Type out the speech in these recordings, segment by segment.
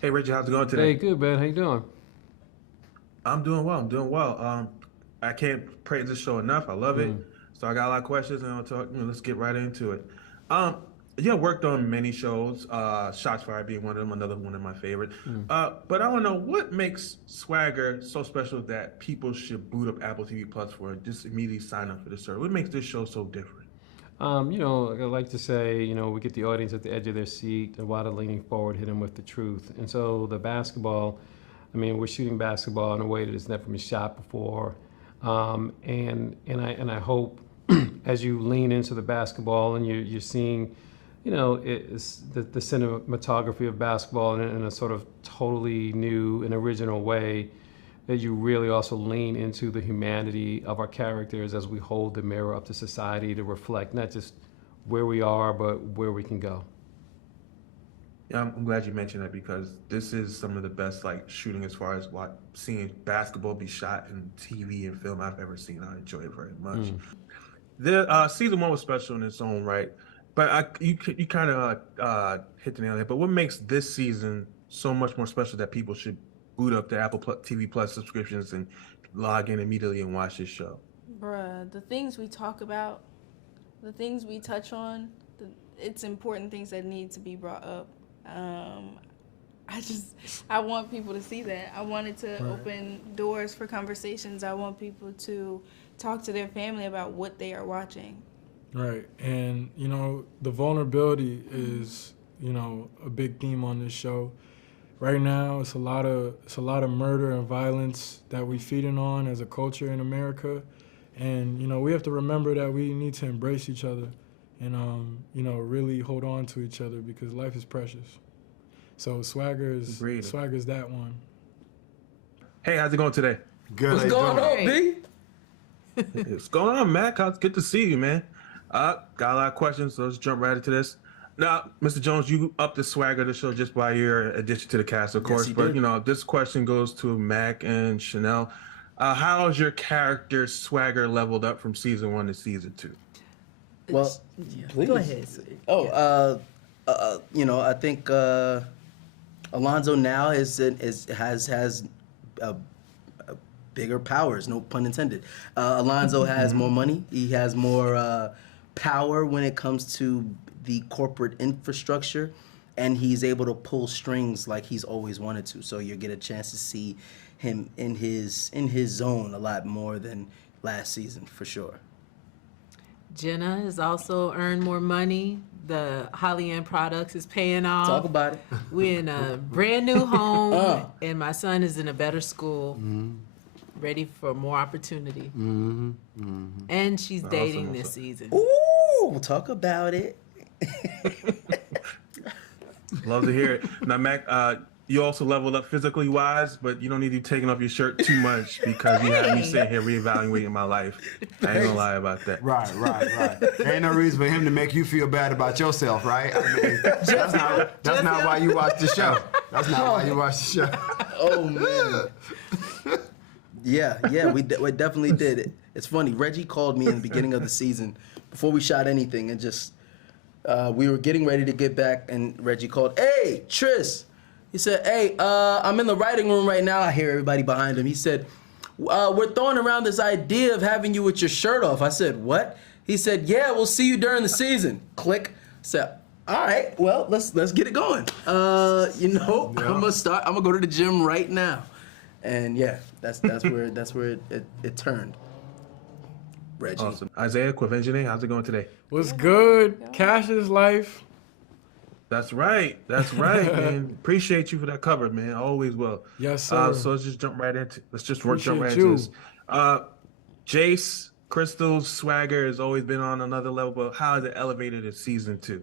Hey Reggie, how's it going Hey, today? good man. How you doing? I'm doing well. I'm doing well. I can't praise this show enough. I love it. Mm. So I got a lot of questions, and I'll talk. Let's get right into it. Um, yeah, worked on many shows. Shots Fired being one of them. Another one of my favorite. Mm. But I want to know what makes Swagger so special that people should boot up Apple TV Plus for and just immediately sign up for the service. What makes this show so different? I like to say, we get the audience at the edge of their seat and while they're leaning forward, hit them with the truth. And so the basketball, we're shooting basketball in a way that has never been shot before. And I hope as you lean into the basketball and you're seeing, it's the cinematography of basketball in a sort of totally new and original way, that you really also lean into the humanity of our characters as we hold the mirror up to society to reflect not just where we are, but where we can go. Yeah, I'm glad you mentioned that because this is some of the best like shooting as far as what seeing basketball be shot in TV and film I've ever seen. I enjoy it very much. Mm. The season one was special in its own right, but you kind of hit the nail on the head. But what makes this season so much more special that people should boot up their TV Plus subscriptions and log in immediately and watch this show? Bruh, the things we talk about, the things we touch on, it's important things that need to be brought up. Um, I want people to see that. I want it to open doors for conversations. I want people to talk to their family about what they are watching. Right. And, the vulnerability is, a big theme on this show. Right now, it's a lot of murder and violence that we feeding on as a culture in America. And, we have to remember that we need to embrace each other and, really hold on to each other because life is precious. So Agreed. Swagger's that one. Hey, how's it going today? Good. What's how you going doing? on, B? What's going on, Mack? It's good to see you, man. Got a lot of questions, so let's jump right into this. Now, Mr. Jones, you upped the swagger of the show just by your addition to the cast, of course. he But did. this question goes to Mac and Chanel. How has your character's swagger leveled up from season one to season two? Well, Please. go ahead. Oh, I think Alonzo now has a bigger powers. No pun intended. Alonzo has more money. He has more power when it comes to the corporate infrastructure, and he's able to pull strings like he's always wanted to. So you get a chance to see him in his zone a lot more than last season for sure. Jenna has also earned more money. The Holly Ann Products is paying off. Talk about it. We're in a brand new home, and my son is in a better school, ready for more opportunity. And she's dating this season. Ooh, talk about it. Love to hear it. Now, Mac, you also leveled up physically wise, but you don't need to be taking off your shirt too much because you have me sitting here reevaluating my life. I ain't gonna lie about that. Right. There ain't no reason for him to make you feel bad about yourself, right? I mean, that's not why you watch the show. That's not why you watch the show. Oh man. Yeah, we definitely did it. It's funny. Reggie called me in the beginning of the season before we shot anything, and just we were getting ready to get back, and Reggie called, "Hey, Tris." He said, "Hey, I'm in the writing room right now." I hear everybody behind him. He said, "We're throwing around this idea of having you with your shirt off." I said, "What?" He said, "Yeah, we'll see you during the season." Click. I said, "All right, well, let's get it going." I'm gonna go to the gym right now, and yeah, that's where it turned. Reggie. Awesome. Isaiah, Quvenzhané, how's it going today? What's good? Cash is life. That's right, man. Appreciate you for that cover, man. Always will. Yes, sir. So let's just jump right into Appreciate you. this. Jace, Crystal's swagger has always been on another level, but how is it elevated in season two?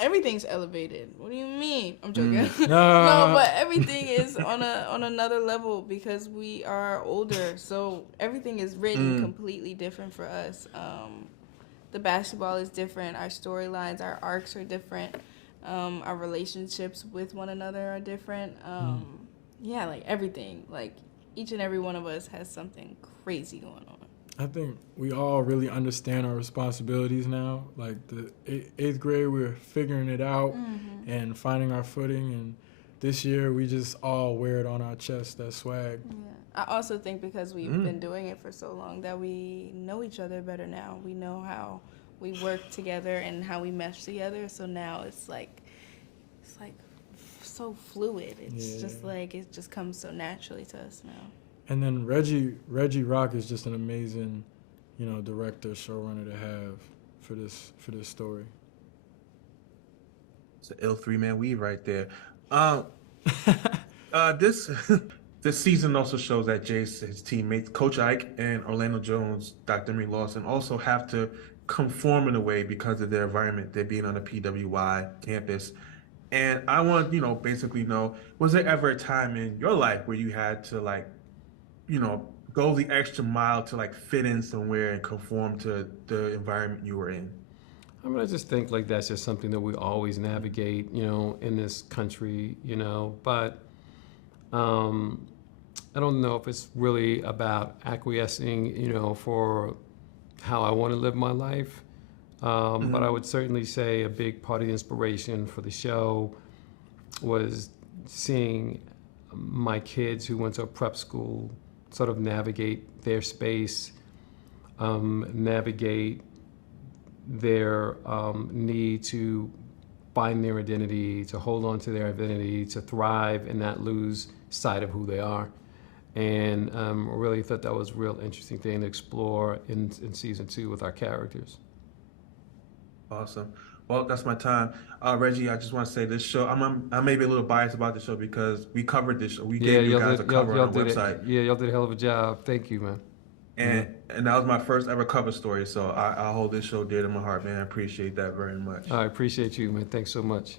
Everything's elevated. What do you mean? I'm joking. Nah. No, but everything is on another level because we are older. So everything is written completely different for us. The basketball is different. Our storylines, our arcs are different. Our relationships with one another are different. Yeah, like everything. Like each and every one of us has something crazy going on. I think we all really understand our responsibilities now. Like the eighth grade, we're figuring it out and finding our footing. And this year we just all wear it on our chest, that swag. Yeah. I also think because we've been doing it for so long that we know each other better now. We know how we work together and how we mesh together. So now it's like so fluid. It's just like it just comes so naturally to us now. And then Reggie Rock is just an amazing, director, showrunner to have for this story. It's an ill 3-man weave right there. This season also shows that Jace, his teammates, Coach Ike and Orlando Jones, Dr. Emery Lawson, also have to conform in a way because of their environment. They're being on a PWI campus. And I want, basically know, was there ever a time in your life where you had to go the extra mile to fit in somewhere and conform to the environment you were in? I mean, I just think that's just something that we always navigate, in this country, but I don't know if it's really about acquiescing, for how I want to live my life. But I would certainly say a big part of the inspiration for the show was seeing my kids who went to a prep school sort of navigate their space, navigate their need to find their identity, to hold on to their identity, to thrive and not lose sight of who they are. And really thought that was a real interesting thing to explore in season 2 with our characters. Awesome. Well, that's my time. Reggie, I just want to say this show, I may be a little biased about the show because we covered this show. We gave you guys a cover on our website. Y'all did a hell of a job. Thank you, man. And that was my first ever cover story, so I hold this show dear to my heart, man. I appreciate that very much. I appreciate you, man. Thanks so much.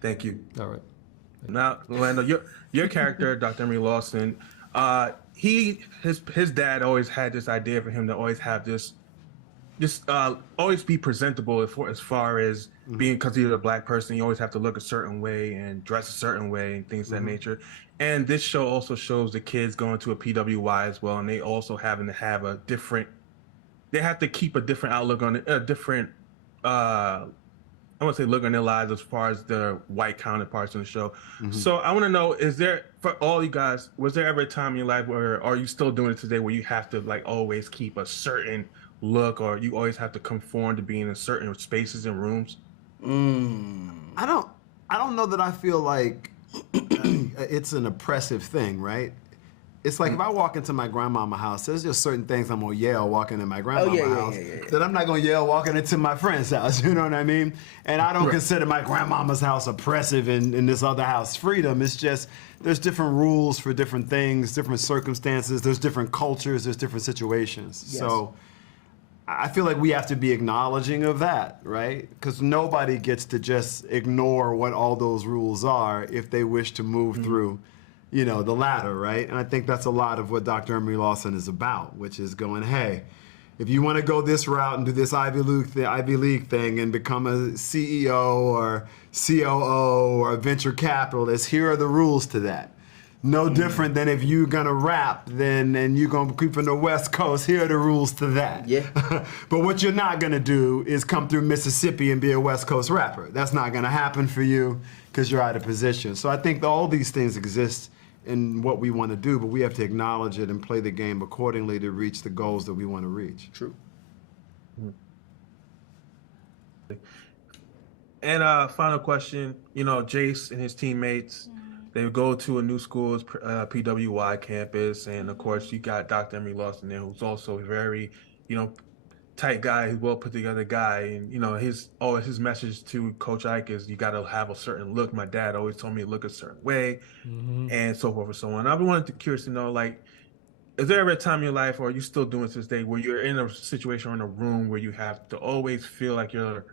Thank you. All right. Now, Orlando, your character, Dr. Emery Lawson, his dad always had this idea for him to always have always be presentable as far as being, because he's a black person, you always have to look a certain way and dress a certain way and things of that nature. And this show also shows the kids going to a PWI as well, and they also having to have they have to keep a different outlook on it, a different, I want to say look on their lives as far as the white counterparts in the show. So I want to know, is there, for all you guys, was there ever a time in your life where, are you still doing it today, where you have to always keep a certain look, or you always have to conform to being in certain spaces and rooms? I don't know that I feel like it's an oppressive thing, right? It's like if I walk into my grandmama's house, there's just certain things I'm gonna yell walking in my grandmama's house that I'm not gonna yell walking into my friend's house. You know what I mean? And I don't consider my grandmama's house oppressive and this other house freedom. It's just there's different rules for different things, different circumstances. There's different cultures. There's different situations. Yes. So I feel like we have to be acknowledging of that, right? Because nobody gets to just ignore what all those rules are if they wish to move through, the ladder, right? And I think that's a lot of what Dr. Emery Lawson is about, which is going, hey, if you want to go this route and do this Ivy League thing and become a CEO or COO or a venture capitalist, here are the rules to that. No different than if you're gonna rap, and you're gonna keep from the West Coast. Here are the rules to that. Yeah. But what you're not gonna do is come through Mississippi and be a West Coast rapper. That's not gonna happen for you because you're out of position. So I think that all these things exist in what we want to do, but we have to acknowledge it and play the game accordingly to reach the goals that we want to reach. True. And final question, Jace and his teammates, they would go to a new school's PWI campus, and of course you got Dr. Emery Lawson there, who's also a very, tight guy, who's well put together guy, and his message to Coach Ike is you got to have a certain look. My dad always told me to look a certain way, and so forth and so on. I've been curious to know, is there ever a time in your life, or are you still doing this day, where you're in a situation or in a room where you have to always feel like you're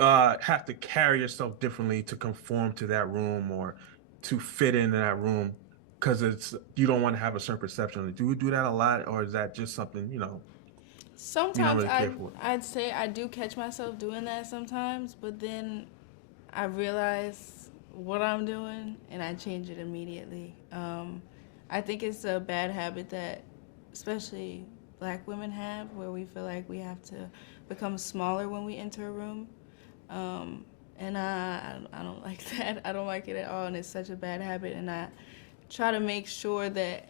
have to carry yourself differently to conform to that room or to fit into that room because you don't want to have a certain perception? Do you do that a lot, or is that just something Sometimes really care for? I'd say I do catch myself doing that sometimes, but then I realize what I'm doing and I change it immediately. I think it's a bad habit that especially Black women have, where we feel like we have to become smaller when we enter a room. And I don't like that. I don't like it at all, and it's such a bad habit. And I try to make sure that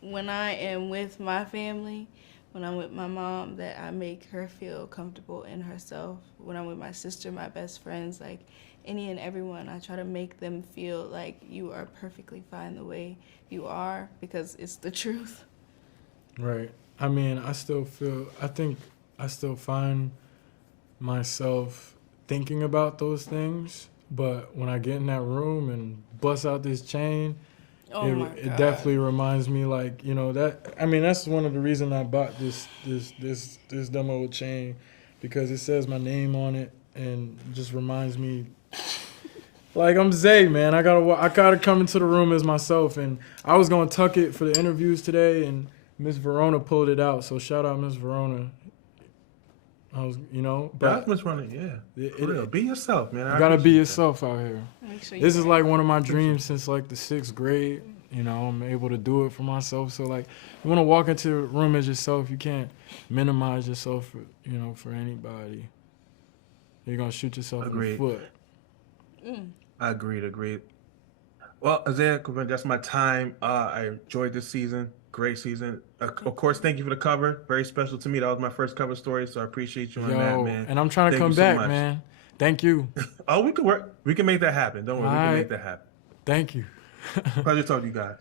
when I am with my family, when I'm with my mom, that I make her feel comfortable in herself. When I'm with my sister, my best friends, like any and everyone, I try to make them feel like you are perfectly fine the way you are, because it's the truth. Right. I mean, I think I still find myself thinking about those things, but when I get in that room and bust out this chain, it definitely reminds me, like, you know, that, I mean, that's one of the reasons I bought this dumb old chain, because it says my name on it and just reminds me, like, I'm Zay, man. I gotta come into the room as myself, and I was gonna tuck it for the interviews today, and Miss Verona pulled it out. So shout out Miss Verona. I was, you know, but that's what's running. Yeah, for real. Be yourself, man. You gotta be yourself out here. Sure This is like one of my dreams since like the 6th grade. You know, I'm able to do it for myself. So like, you want to walk into the room as yourself. You can't minimize yourself, for anybody. You're gonna shoot yourself in the foot. Agreed. Well, Isaiah, that's my time. I enjoyed this season. Great season. Of course, thank you for the cover. Very special to me. That was my first cover story, so I appreciate you on that, man. And I'm trying to come back, man. Thank you. Oh, we can work. We can make that happen. Don't worry. We can make that happen. Thank you. Pleasure talking to you guys.